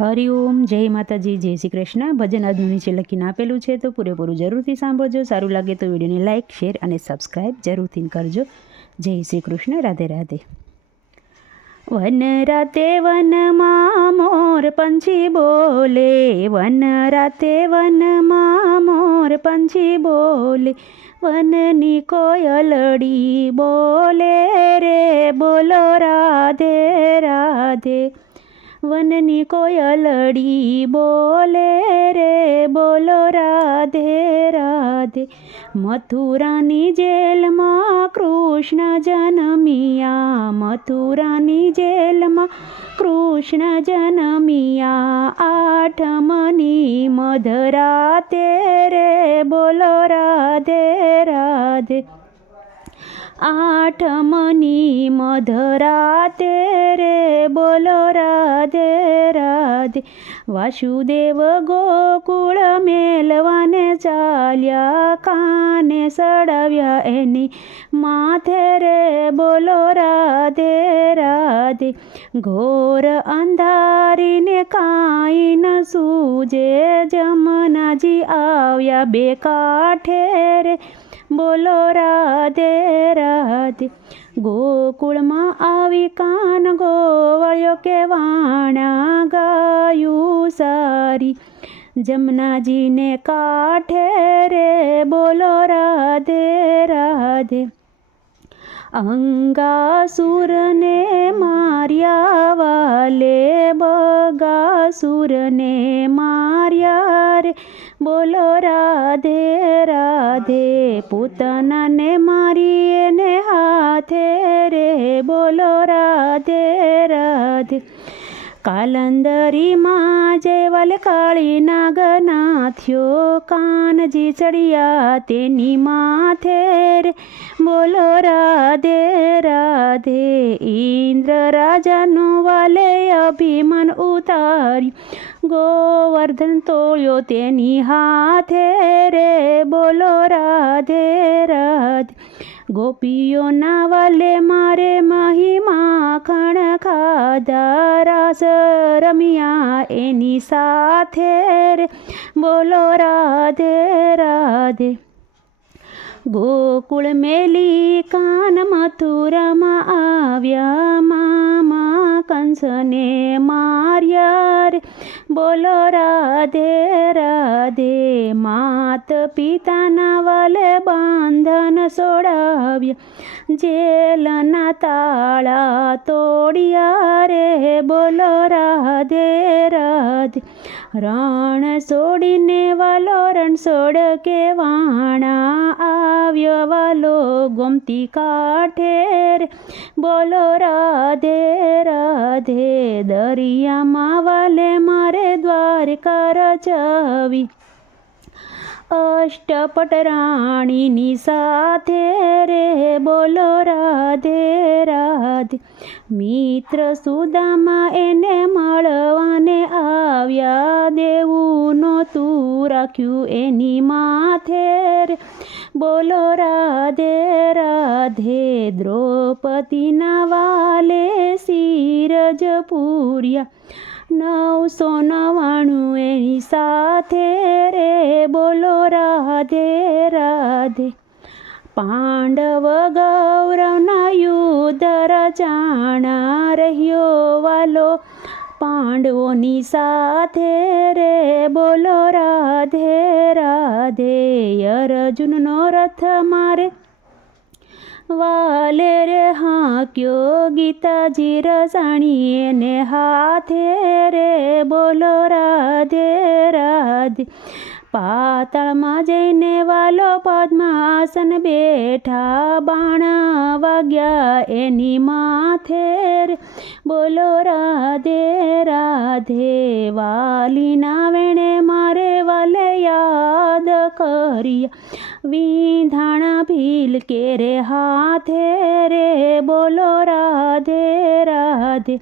હરિઓમ જય માતાજી, જય શ્રી કૃષ્ણ. ભજન આજનું નીચે લખીને આપેલું છે, તો પૂરેપૂરું જરૂરથી સાંભળજો. સારું લાગે તો વિડીયોને લાઇક શેર અને સબસ્ક્રાઈબ જરૂરથી કરજો. જય શ્રી કૃષ્ણ. રાધે રાધે. વન રાતે વનમાં મોર પંછી બોલે. વન રાતે વનમાં મોર પંછી બોલે. વનની કોયલડી બોલે રે. બોલો રાધે રાધે. વનની કોયલડી બોલે રે, બોલો રાધે રાધે. મથુરાની જેલમાં કૃષ્ણ જનમિયા, મથુરાની જેલમાં કૃષ્ણ જન્મિયા. આઠમની મધરાતે રે, બોલો રાધે રાધે. આઠમની મધરાતે રે બોલો રાધે રાધે. વાસુદેવ ગોકુળ મેલવાને ચાલ્યા, કાને સડાવ્યા એની માથે રે બોલો રાધે રાધે. ઘોર અંધારીને કાંઈ ન સૂજે, જમનાજી આવ્યા બે કાંઠે રે. બોલો રાધે રાધે. ગોકુળમાં આવી કાન ગોવાળ્યો કે વાણા ગાયું સારી. જમનાજીને કાંઠે રે બોલો રાધે રાધે. અંગાસુરને માર્યા વાલે, બગાસુરને માર્યા રે. બોલો રાધે રાધે, પૂતનને મારી એને હાથે રે, બોલો રાધે રાધે. કાલંદરીમાં જેવલ કાળી નાગના થયો કાનજી ચડિયા તેની માથે રે, બોલો રાધે રાધે. ઇન્દ્ર રાજાનું વાલે અભિમાન ઉતાર્યું. ગોવર્ધન તોળ્યો તેની હાથે રે, બોલો રાધે રાધે. ગોપીઓના વાલે મારે મહિમા ખણ ખાધા રાસ રમ્યા એની સાથે રે, બોલો રાધે રાધે. ગોકુળ મેલી કાન મથુરામાં આવ્યા મામા કંસને માર્યા રે. બોલો રાધે રાધે માત પિતાના વાલે બાંધન સોડાવ્યા. જેલના તાળા તોડ્યા રે. બોલો રાધે રાધે, રણ છોડીને વાલો, રણ છોડ કે વાણા આવ્યો. વાલો ગોમતી કાઠેર રે. બોલો રાધે રાધે દરિયામાં વાલે મારે દ્વારકા અષ્ટપટ રાણીની સાથે રે બોલો રાધે રાધે. મિત્ર સુદામાં એને મળવાને આવ્યા દેવું નહોતું રાખ્યું એની માથે રે. બોલો રાધે રાધે, દ્રૌપદીના વાલે સિરજ પૂર્યા નવસો નવાણું એની સાથે રે, બોલો રાધે રાધે. પાંડવ ગૌરવના યુદ્ધ રચાણા રહ્યો વાલો. પાંડવોની સાથે રે, બોલો રાધે રાધે. અર્જુનનો રથ મારે વાલે રે હાક્યો ગીતાજી રસાણીએ ને હાથે રે બોલો રાધે રાધે. પાતાળમાં જઈને વાલો પદ્માસન બેઠા બાણા વાગ્યા, એની માથે રે બોલો રાધે રાધે. વાલીના વેણે મારે વાલે કર્યા વિંધાણા ભીલ કે રે હાથે રે? બોલો રાધે રાધે.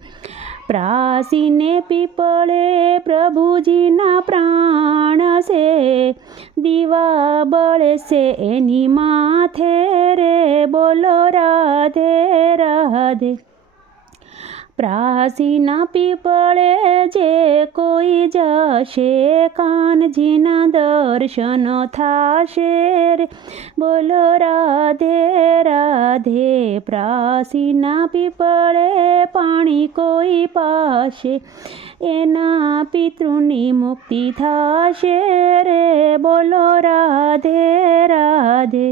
પ્રાસીને પીપળે પ્રભુજીના પ્રાણ છે. દીવા બળશે એની માથે રે? બોલો રાધે રાધે. પ્રાસીના પીપળે જે કોઈ જશે કાનજીના દર્શન થાશે રે બોલો રાધે રાધે પ્રાસીના પીપળે પાણી કોઈ પાશે એના પિતૃની મુક્તિ થાશે રે બોલો રાધે રાધે